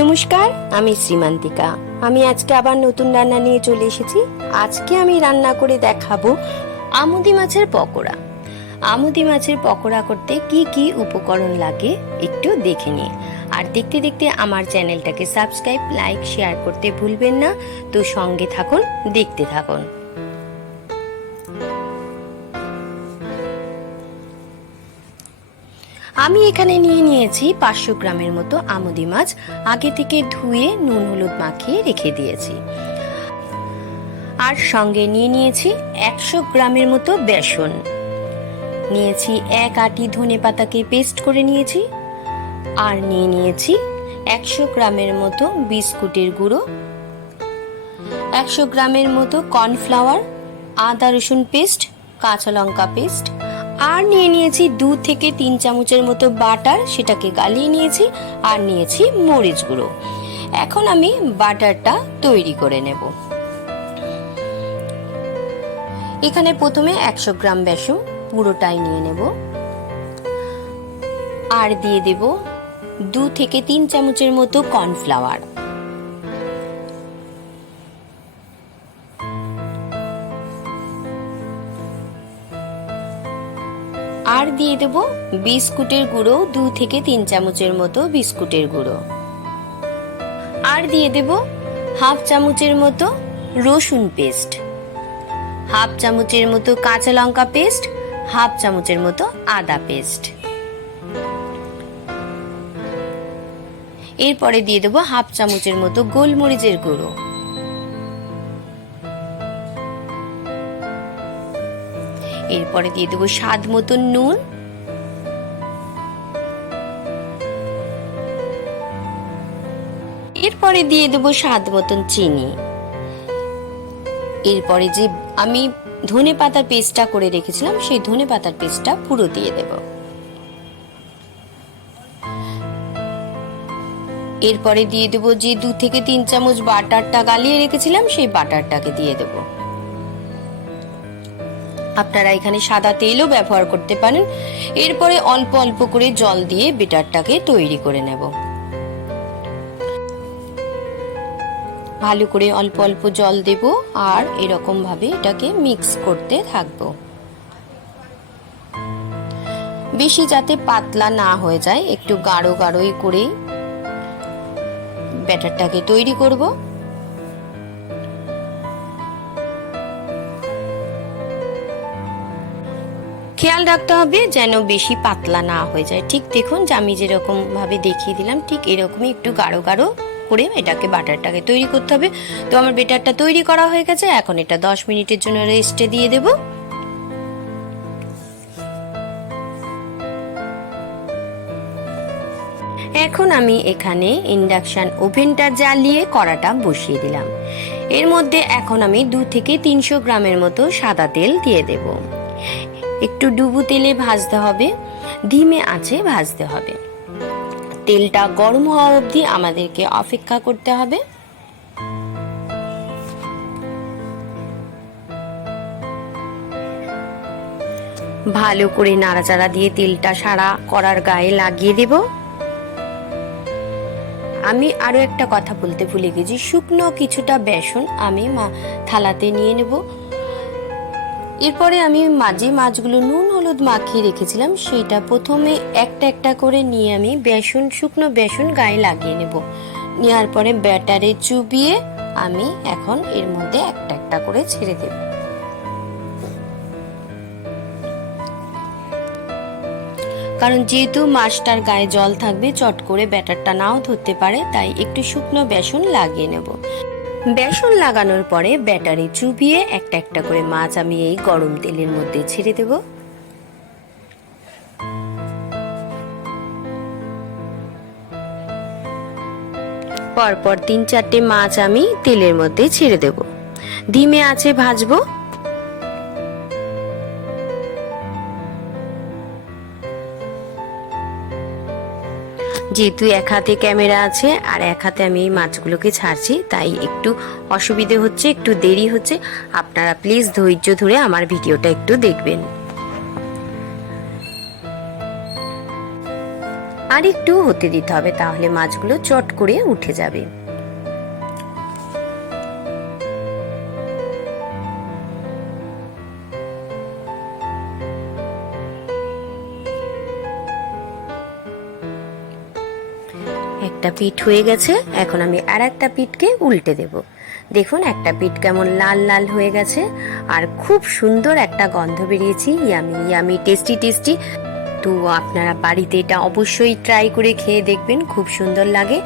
নমস্কার, আমি শ্রীমান্তিকা। আমি আজকে আবার নতুন রান্না নিয়ে চলে এসেছি। আজকে আমি রান্না করে দেখাবো আমুদি মাছের পকোড়া। আমুদি মাছের পকোড়া করতে কি কি উপকরণ লাগে একটু দেখে নিয়ে, আর দেখতে দেখতে আমার চ্যানেলটাকে সাবস্ক্রাইব, লাইক, শেয়ার করতে ভুলবেন না। তো সঙ্গে থাকুন, দেখতে থাকুন। আমি এখানে নিয়ে নিয়েছি 500 গ্রামের মতো আমুদি মাছ। আগে থেকে ধুয়ে নুন হলুদ মাখিয়ে রেখে দিয়েছি। আর সঙ্গে নিয়ে নিয়েছি 100 গ্রামের মতো বেসন নিয়েছি। 1 আঁটি ধনেপাতাকে পেস্ট করে নিয়েছি। আর নিয়ে নিয়েছি 100 গ্রামের মতো বিস্কুটের গুঁড়ো, 100 গ্রামের মতো কর্নফ্লাওয়ার, আদা রসুন পেস্ট, কাঁচা লঙ্কা পেস্ট, আর নিয়ে নিয়েছি 2 থেকে 3 চামচের মতো বাটার, সেটাকে গালিয়ে নিয়েছি। আর নিয়েছি মরিচ গুঁড়ো। এখন আমি বাটারটা তৈরি করে নেব। এখানে প্রথমে 100 গ্রাম বেসন পুরোটাই নিয়ে নেব, আর দিয়ে দেব 2 থেকে 3 চামচের মতো কর্নফ্লাওয়ার, আর দিয়ে দেব বিস্কুটের গুঁড়ো 2 থেকে 3 চামচের মতো বিস্কুটের গুঁড়ো, আর দিয়ে দেব হাফ চামচের মতো রসুন পেস্ট, হাফ চামচের মতো কাঁচা লঙ্কা পেস্ট, হাফ চামচের মতো আদা পেস্ট। এরপরে দিয়ে দেব হাফ চামচের মতো গোলমরিচের গুঁড়ো। এরপরে দিয়ে দেবো স্বাদ মতো নুন, এরপরে দিয়ে দেবো স্বাদ মতন চিনি। এরপরে যে আমি ধনেপাতার পেস্টটা করে রেখেছিলাম, সেই ধনেপাতার পেস্টটা পুরো দিয়ে দেব। এরপরে দিয়ে দেবো যে 2 থেকে 3 চামচ বাটারটা গালিয়ে রেখেছিলাম, সেই বাটারটাকে দিয়ে দেব। আপনারা এখানে সাদা তেলও ব্যবহার করতে পারেন। এরপরে অল্প অল্প করে জল দিয়ে বেটারটাকে তৈরি করে নেব। ভালো করে অল্প অল্প জল দেব, আর এরকম ভাবে এটাকে মিক্স করতে থাকবো। বেশি যাতে পাতলা না হয়ে যায়, একটু গাঢ় গাঢ়ই করে ব্যাটারটাকে তৈরি করব। খেয়াল রাখতে হবে যেন বেশি পাতলা না হয়ে যায়। ঠিক দেখুন যে আমি যেরকম ভাবে দেখিয়ে দিলাম, ঠিক এরকমই একটু গাঢ় গাঢ় করে এটাকে বাটারটাকে তৈরি করতে হবে। তো আমার বেটারটা তৈরি করা হয়ে গেছে। এখন এটা 10 মিনিটের জন্য রেস্টে দিয়ে দেব। এখন আমি এখানে ইন্ডাকশন ওভেনটা জ্বালিয়ে কড়াটা বসিয়ে দিলাম। এর মধ্যে এখন আমি 2 থেকে 300 গ্রামের মতো সাদা তেল দিয়ে দেব। একটু ডুবো তেলে ভাজতে হবে, ধিমে আঁচে ভাজতে হবে। তেলটা গরম হওয়া অবধি আমাদেরকে অপেক্ষা করতে হবে। ভালো করে নাড়াচাড়া দিয়ে তেলটা সারা কড়ার গায়ে লাগিয়ে দেব। আমি আরো একটা কথা বলতে ভুলে গেছি, শুকনো কিছুটা বেসন আমি থালাতে নিয়ে নেব। এরপরে আমি যে মাছগুলো নুন হলুদ মাখিয়ে রেখেছিলাম, সেটা প্রথমে একটা একটা করে নিয়ে আমি শুকনো বেসন গায়ে লাগিয়ে নেব। নেওয়ার পরে ব্যাটারে চুবিয়ে আমি এখন এর মধ্যে একটা একটা করে ছেড়ে দেব। কারণ যেহেতু মাছটার গায়ে জল থাকবে, চট করে ব্যাটারটা নাও ধরতে পারে, তাই একটু শুকনো বেসন লাগিয়ে নেব। বেসন লাগানোর পরে ব্যাটারে চুবিয়ে একটা একটা করে মাছ আমি এই গরম তেলের মধ্যে ছেড়ে দেব। পরপর 3-4টে মাছ আমি তেলের মধ্যে ছেড়ে দেব। ধিমে আঁচে ভাজবো। যেহেতু এক হাতে ক্যামেরা আছে আর এক হাতে আমি এই মাছগুলোকে ছাড়ছি, তাই একটু অসুবিধে হচ্ছে, একটু দেরি হচ্ছে। আপনারা প্লিজ ধৈর্য ধরে আমার ভিডিওটা একটু দেখবেন। আর একটু হতে দিতে হবে, তাহলে মাছগুলো চট করে উঠে যাবে। একটা পিঠ হয়ে গেছে, এখন আমি আর একটা পিঠকে উল্টে দেব। দেখুন একটা পিঠ কেমন লাল লাল হয়ে গেছে, আর খুব সুন্দর একটা গন্ধ বেরিয়েছে, ইয়ামি ইয়ামি টেস্টি টেস্টি। তো আপনারা বাড়িতে এটা অবশ্যই ট্রাই করে খেয়ে দেখবেন, খুব সুন্দর লাগে।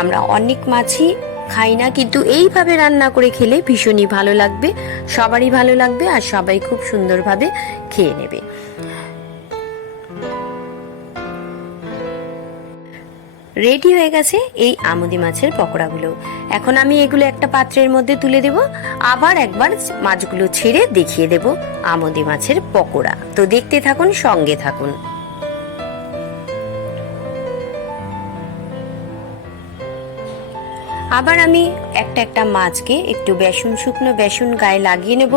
আমরা অনেক মাছই খাই না, কিন্তু এইভাবে রান্না করে খেলে ভীষণই ভালো লাগবে, সবারই ভালো লাগবে, আর সবাই খুব সুন্দরভাবে খেয়ে নেবে। রেডি হয়ে গেছে এই আমুদি মাছের পকোড়াগুলো। এখন আমি এগুলো একটা পাত্রের মধ্যে তুলে দেব, আবার একবার মাছগুলো ছেড়ে দেখিয়ে দেব আমুদি মাছের পকোড়া। তো দেখতে থাকুন, সঙ্গে থাকুন। আবার আমি একটা একটা মাছকে একটু বেসন, শুকনো বেসন গায়ে লাগিয়ে নেব,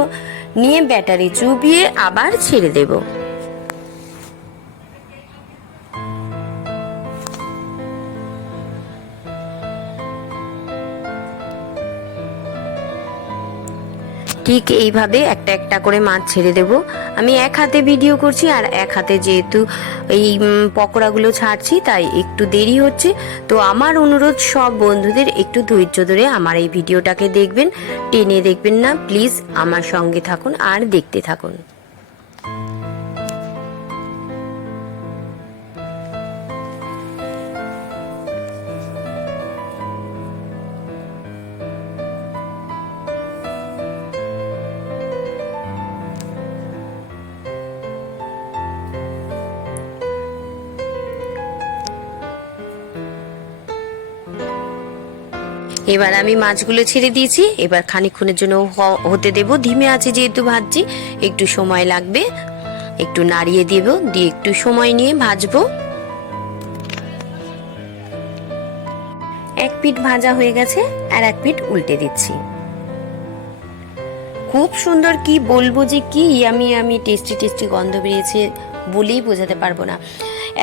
নিয়ে ব্যাটারে চুবিয়ে আবার ছেড়ে দেব। ঠিক এইভাবে একটা একটা করে মাছ ছেড়ে দেব। আমি এক হাতে ভিডিও করছি, আর এক হাতে যেহেতু এই পকোড়াগুলো ছাড়ছি তাই একটু দেরি হচ্ছে। তো আমার অনুরোধ সব বন্ধুদের, একটু ধৈর্য ধরে আমার এই ভিডিওটাকে দেখবেন, টেনে দেখবেন না প্লিজ, আমার সঙ্গে থাকুন আর দেখতে থাকুন। এবার আমি মাছগুলো ছেড়ে দিয়েছি, এবার খানিকক্ষণের জন্য হতে দেব। ধিমে আছে যেহেতু ভাজছি, একটু সময় লাগবে, একটু নাড়িয়ে দেব, দিয়ে একটু সময় নিয়ে ভাজবো। এক পিঠ ভাজা হয়ে গেছে, আর এক পিঠ উল্টে দিচ্ছি। খুব সুন্দর, কি বলবো যে কি ইয়ামি ইয়ামি টেস্টি টেস্টি গন্ধ বেরিয়েছে, বলেই বোঝাতে পারবো না,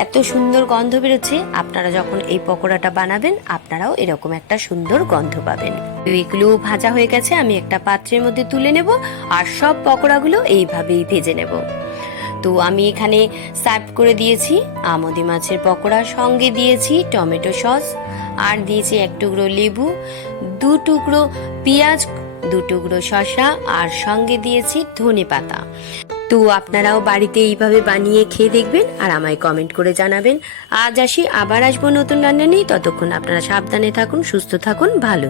এত সুন্দর গন্ধ বেরোচ্ছে। আপনারা যখন এই পকোড়াটা বানাবেন, আপনারাও এরকম একটা সুন্দর গন্ধ পাবেন। এগুলো ভাজা হয়ে গেছে, আমি একটা পাত্রের মধ্যে তুলে নেব, আর সব পকোড়াগুলো এইভাবেই ভেজে নেব। তো আমি এখানে সার্ভ করে দিয়েছি আমুদি মাছের পকোড়া, সঙ্গে দিয়েছি টমেটো সস, আর দিয়েছি এক টুকরো লেবু, 2 টুকরো পেঁয়াজ, 2 টুকরো শসা, আর সঙ্গে দিয়েছি ধনেপাতা। তো আপনারাও বাড়িতে এইভাবে বানিয়ে খেয়ে দেখবেন, আর আমায় কমেন্ট করে জানাবেন। আজ আসি, আবার আসবো নতুন রান্না নিয়ে। ততক্ষণ আপনারা সাবধানে থাকুন, সুস্থ থাকুন, ভালো